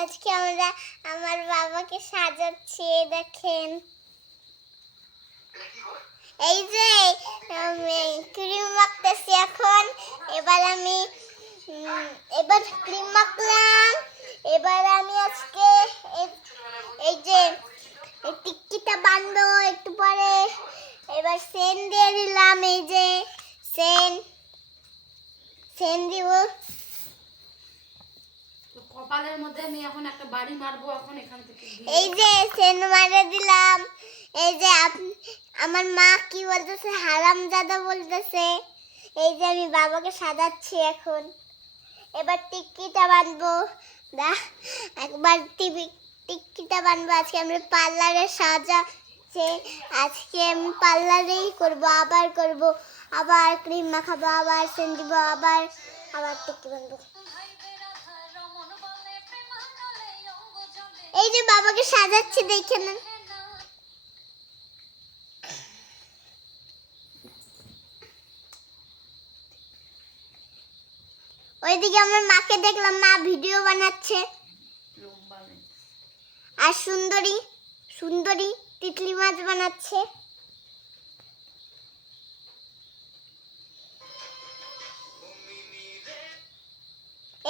আজকে আমরা আমার বাবাকে সাজাচ্ছি দেখেন। এই যে আমি ক্রিম মাখতেছি এখন। এবার আমি এবার ক্রিম মাখলাম। এবার আমি আজকে এই- যে, এই টিক্কিটা বানবো একটু পরে। এবার সেন দিয়ে দিলাম, এই যে সেন সেন দিব। কপালের মধ্যে আমি এখন একটা বাড়ি মারবো এখন এখান থেকে এই যে সেন মারে দিলাম। এই যে আমার মা কি বলতেছে? হারাম দাদা বলতেছে। এই যে আমি বাবাকে সাজাচ্ছি এখন। এবার টিক্কিটা বানবো। দা, একবার টিভি টিক্কিটা বানবো। আজকে আমি পার্লারে সাজাচ্ছে। আজকে আমি পার্লারেই করব, আবার করব। আবার ক্রিম মাখাবো, আবার সেন দিব, আবার আবার টিক্কি বানবো। এই যে বাবাকে সাজাচ্ছি, দেখে নেন। ওইদিকে আমার মাকে দেখলাম, মা ভিডিও বানাচ্ছে। আর সুন্দরী সুন্দরী তিতলি মাছ বানাচ্ছে।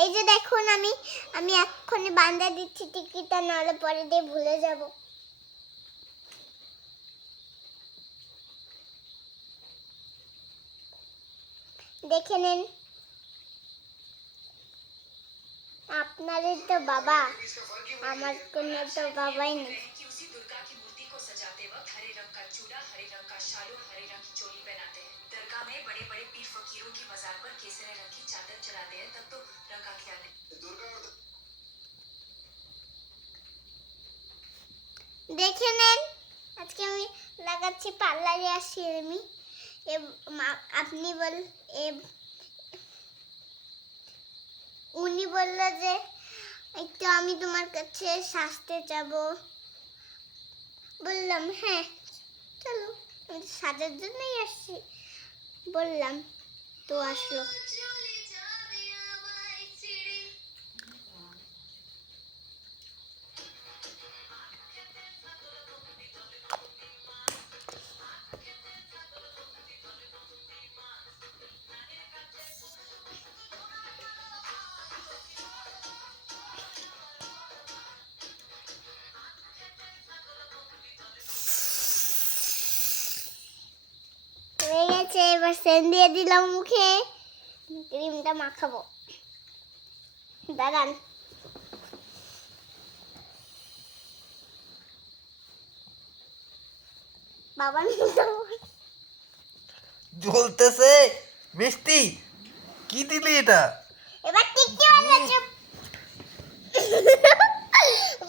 এই যে দেখুন আমি আমি এক্ষুনি বান্ধা দিচ্ছি টিকিটটা, নাহলে পরে দিয়ে ভুলে যাব। দেখে নিন। আপনারই তো বাবা, আমার কোনো তো বাবাই নেই। দেখে নেন। আজকে আমি লাগাচ্ছি পার্লারে আসি আমি এ- আপনি বল উনি বলল যে, একটু আমি তোমার কাছে সাজতে যাব। বললাম হ্যাঁ চলো। সাজার জন্যই আসছি। বললাম, তো আসলো। হয়ে গেছে এবার সেন দিয়ে দিলাম মুখে। ক্রিমটা মাখাবো। দাঁড়ান। বাবা জ্বলতেছে। মিষ্টি কি দিলি এটা? এবার টিকি বানাচ্ছ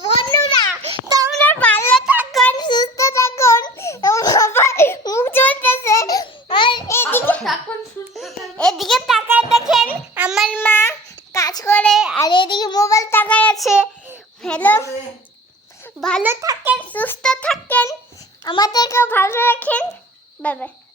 বন্ধুরা তোমরা ভালো থাকুন সুস্থ থাকুন বাবা মুখ চলতেছে আর এদিকে থাকুন সুস্থ থাকুন। এদিকে তাকায় দেখেন আমার মা কাজ করে আর এদিকে মোবাইল তাকায় আছে হ্যালো। ভালো থাকেন সুস্থ থাকেন। আমাদেরকেও ভালো রাখেন। বাবা